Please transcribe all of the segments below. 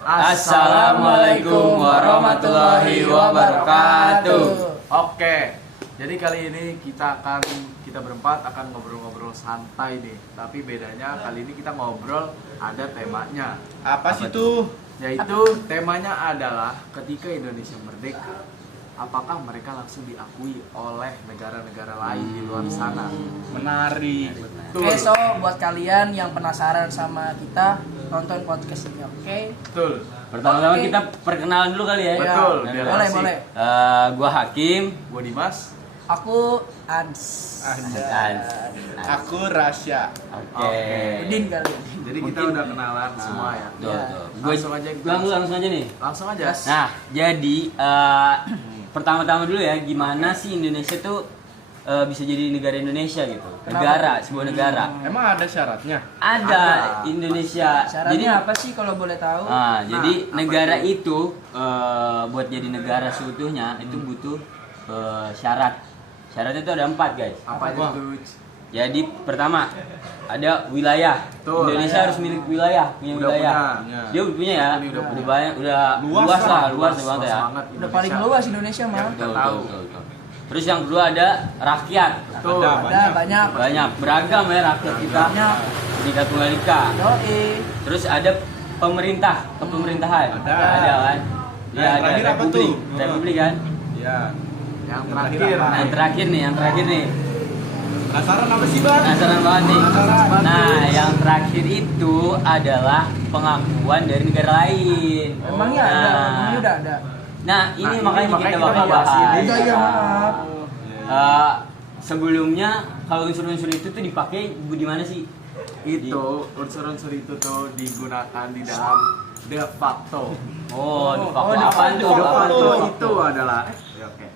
Assalamualaikum warahmatullahi wabarakatuh. Oke, jadi kali ini kita berempat akan ngobrol-ngobrol santai nih. Tapi bedanya kali ini kita ngobrol ada temanya. Apa sih tuh? Yaitu temanya adalah ketika Indonesia merdeka, apakah mereka langsung diakui oleh negara-negara lain di luar sana? Menarik. Oke, so buat kalian yang penasaran sama kita, tonton podcast ini, oke? Betul. Pertama-tama Oke. kita perkenalan dulu kali ya. Betul, Ya, biar boleh, asik. boleh. Gua Hakim. Gua Dimas. Aku Ans. Aku Rasya. Oke. Udin kali. Jadi kita udah kenalan semua ya. Tuh, Ya. tuh. Langsung aja kita- Langsung aja nih. Langsung aja. Nah, jadi pertama-tama dulu ya, gimana sih Indonesia tuh bisa jadi negara Indonesia gitu? Kenapa? Negara, sebuah negara. Emang ada syaratnya? Ada Ada. Indonesia. Syaratnya apa sih kalau boleh tahu? Jadi apa negara itu? itu buat jadi negara seutuhnya itu butuh syarat. Syaratnya itu ada 4 guys. Apa Wah. itu? Jadi pertama ada wilayah. Betul. Indonesia harus milik wilayah, punya Udah wilayah. punya. Dia udah punya ya. Ini udah punya. banyak, udah Luas luas lah, lah, luas banget ya. banget Udah paling luas Indonesia mah. Kita tahu. Betul. Terus yang kedua ada rakyat. Betul. Ada banyak. Banyak beragam ya rakyat kita. Banyak. Bineka Tunggal Ika. Yoi. Terus ada pemerintah, kepemerintahan. Ada. kan? Nah, yang terakhir apa republik. tuh? Republik kan? Ya. Yang Yang terakhir. terakhir apa? Yang terakhir nih. Penasaran apa sih, Bang? Penasaran banget nih. Penasaran. Nah, yang terakhir itu adalah pengakuan dari negara lain. Emangnya ada? Nah. Emangnya udah ada? Nah, ini makanya kita bakal mau bahas bahas. ini. Iya, maaf. Sebelumnya kalau unsur-unsur itu tuh dipakai di mana sih? Itu unsur-unsur itu tuh digunakan di dalam de facto. Oh, de Oh, facto de apaan facto. tuh? De facto facto. itu adalah oke.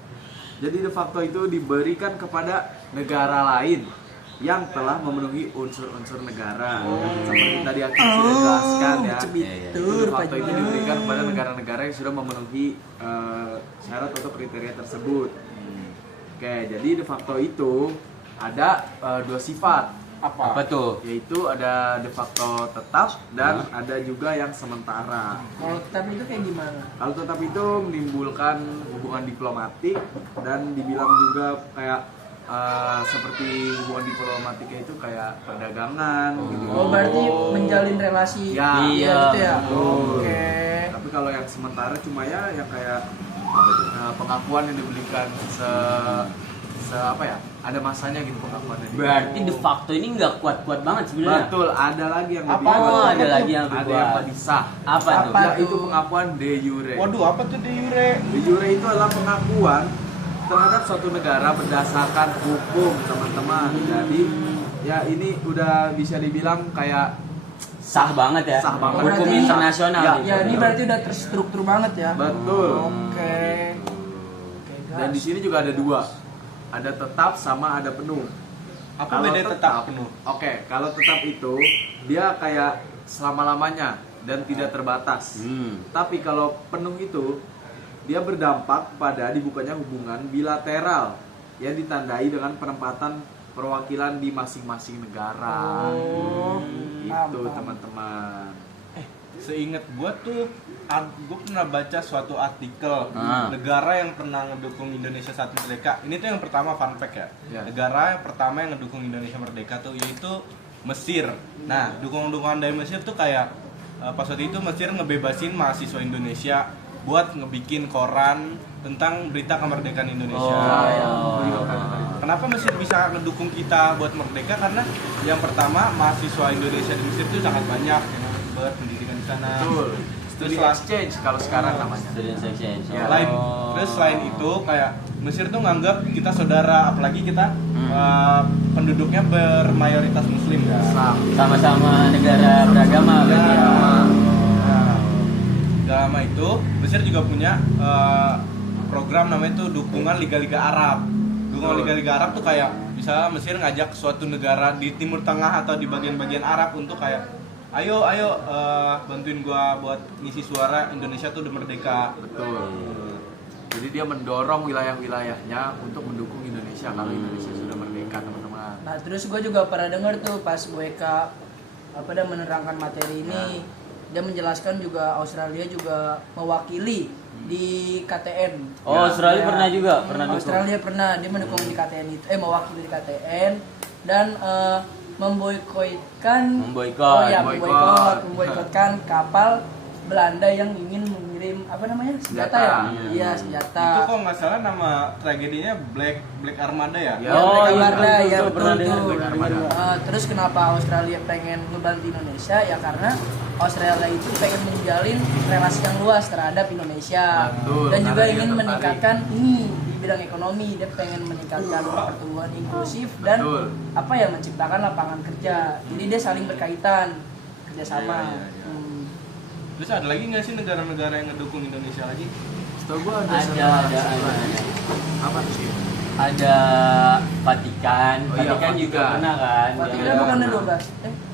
Jadi de facto itu diberikan kepada negara lain yang telah memenuhi unsur-unsur negara. Seperti tadi aku sudah jelaskan ya. cebitur, Itu de facto Pak itu Jun. diberikan kepada negara-negara yang sudah memenuhi syarat atau kriteria tersebut. Oke, jadi de facto itu ada 2 sifat. Apa tuh? Yaitu ada de facto tetap dan ada juga yang sementara. Kalau tetap itu kayak gimana? Kalau tetap itu menimbulkan hubungan diplomatik dan dibilang juga kayak seperti hubungan diplomatiknya itu kayak perdagangan gitu. Oh, berarti menjalin relasi Ya, iya, gitu ya? betul. Oke. Tapi kalau yang sementara cuma ya yang kayak pengakuan yang diberikan apa ya? Ada masanya gitu pengakuan yang diberikan. Berarti de facto ini nggak kuat-kuat banget sebenarnya. Betul, ada lagi yang lebih Apa? kuat. Oh, ada lagi yang lebih Ada yang kuat. lebih sah. Apa tuh? Apa? Ya, itu pengakuan de jure. Waduh, apa tuh de jure? De jure itu adalah pengakuan terhadap suatu negara berdasarkan hukum, teman-teman. Jadi ya ini udah bisa dibilang kayak Sah banget ya. Sah banget. Hukum Berarti- internasional. Ya, gitu. Ya, ini berarti udah terstruktur banget ya? betul. Oke. Oke, Dan di guys. sini juga ada 2. Ada tetap sama ada penuh. Apa Kalau beda tetap penuh? Oke, kalau tetap itu dia kayak selama-lamanya dan tidak terbatas. Tapi kalau penuh itu dia berdampak pada dibukanya hubungan bilateral yang ditandai dengan penempatan perwakilan di masing-masing negara. Oh, Itu paham. teman-teman. Seingat gua tuh, gua pernah baca suatu artikel negara yang pernah ngedukung Indonesia saat merdeka. Ini tuh yang pertama, fun fact ya. Ya. Negara yang pertama yang ngedukung Indonesia merdeka tuh yaitu Mesir. Nah, dukungan-dukungan dari Mesir tuh kayak pas waktu itu Mesir ngebebasin mahasiswa Indonesia buat ngebikin koran tentang berita kemerdekaan Indonesia. Kenapa Mesir bisa ngedukung kita buat merdeka? Karena yang pertama mahasiswa Indonesia di Mesir itu sangat banyak yang berpendidikan di sana. Betul. Studi exchange kalau sekarang namanya. Student exchange. Ya, Terus selain itu kayak Mesir tuh nganggap kita saudara, apalagi kita penduduknya bermayoritas Muslim kan. Islam. Sama-sama negara beragama berarti ya. Nah, gak lama itu Mesir juga punya program namanya itu dukungan Liga-Liga Arab. Dukungan Liga-Liga Arab tuh kayak misalnya Mesir ngajak suatu negara di Timur Tengah atau di bagian-bagian Arab untuk kayak ayo bantuin gua buat ngisi suara Indonesia tuh udah merdeka. Betul. Jadi dia mendorong wilayah-wilayahnya untuk mendukung Indonesia kalau Indonesia sudah merdeka, teman-teman. Nah, terus gue juga pernah denger tuh pas WK menerangkan materi ini, dia menjelaskan juga Australia juga mewakili di KTN. Oh, Australia Ya, pernah juga, pernah dukung. Australia pernah, dia mendukung di KTN itu, mewakili di KTN dan memboikotkan Memboikot. memboikotkan kapal Belanda yang ingin mengirim apa namanya senjata ya? Iya senjata. Itu kok nggak salah nama tragedinya Black Armada ya? Ya. Oh, Black iya, Armada, betul, ya betul, betul pernah dengar tuh. Black Armada. Terus kenapa Australia pengen ngebantu Indonesia? Ya karena Australia itu pengen menjalin relasi yang luas terhadap Indonesia. Betul, Dan juga karena dia ingin tertarik. meningkatkan ini di bidang ekonomi. Dia pengen meningkatkan pertumbuhan inklusif dan Betul. apa ya menciptakan lapangan kerja. Jadi dia saling berkaitan kerjasama. Iya, iya, iya. Terus ada lagi nggak sih negara-negara yang ngedukung Indonesia lagi? Setahu gua ada Ada. apa sih? Ada Vatikan. Oh iya, Vatikan juga Vatikan. pernah kan. Vatikan Dia- bukan ada 12.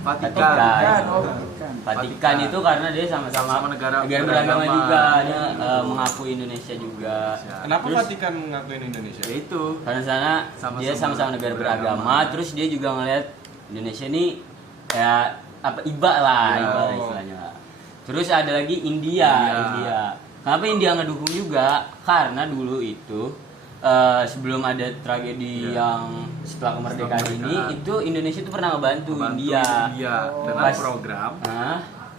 Vatikan. Vatikan. Oh, Vatikan. Vatikan itu karena dia sama-sama Sama negara beragama beragama. juga, dia mengakui Indonesia juga. Kenapa Terus- Vatikan ngakuin Indonesia? Ya itu. Karena sana Sama-sama dia sama-sama negara beragama. beragama, terus dia juga ngeliat Indonesia ini ya apa iba lah, Ya. iba lah istilahnya. Terus ada lagi India. Kenapa India ngedukung juga? Karena dulu itu sebelum ada tragedi yang setelah kemerdekaan Setelah ini, kemerdekaan. itu Indonesia tuh pernah ngebantu Bantu India. dengan Pas- program. Nah,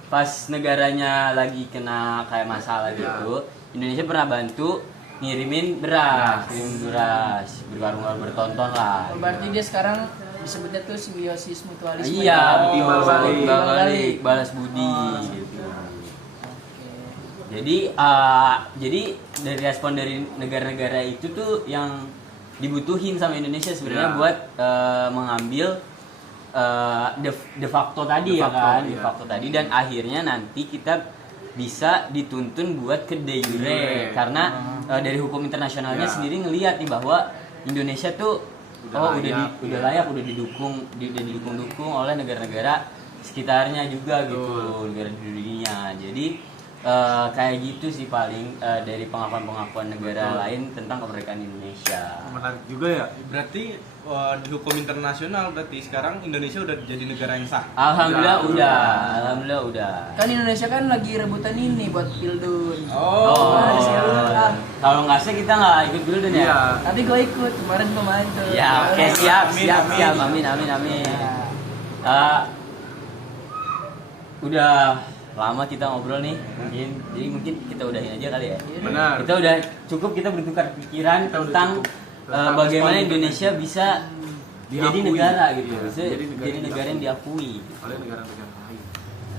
pas negaranya lagi kena kayak masalah Ya. gitu, Indonesia pernah bantu ngirimin beras, berkarung-karung bertonton lah. Oh, berarti dia sekarang disebutnya tuh simbiosis mutualisme. Iya, Timbal betul. balik. Timbal balik, balas budi. Oh, Gitu. Jadi dari respon dari negara-negara itu tuh yang dibutuhin sama Indonesia sebenarnya Ya. buat mengambil de facto tadi De ya facto, kan, iya. de facto tadi dan akhirnya nanti kita bisa dituntun buat ke de jure karena dari hukum internasionalnya Ya. sendiri ngelihat nih bahwa Indonesia tuh Udah layak, udah ya. layak, udah didukung oleh negara-negara sekitarnya juga gitu, Betul. negara di dunia. Jadi kayak gitu sih paling dari pengakuan-pengakuan negara Betul. lain tentang kemerdekaan Indonesia. Menarik juga ya. Berarti di hukum internasional berarti sekarang Indonesia udah jadi negara yang sah. Alhamdulillah Udah. alhamdulillah udah. Kan Indonesia kan lagi rebutan ini buat Pildun. Oh, Kemarin sih lu, kalau nggak sih kita nggak ikut dulu deh Iya. ya. Tadi gue ikut kemarin gue main tuh. Ya oke siap Amin, siap amin. siap amin amin amin. Ya. Udah lama kita ngobrol nih, jadi mungkin kita udahin aja kali ya. Benar. Kita udah cukup kita bertukar pikiran Kita udah tentang cukup. Tentang bagaimana respon Indonesia bisa jadi Diakui. negara gitu, Iya, bisa jadi negara jadi yang negara yang diakui. oleh negara-negara lain.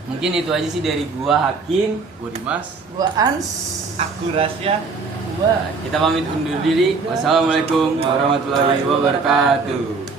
Mungkin itu aja sih dari gua Hakim. Gue Dimas. Gua Ans. Aku Rasya. Gua Kita pamit undur diri. Wassalamualaikum warahmatullahi wabarakatuh.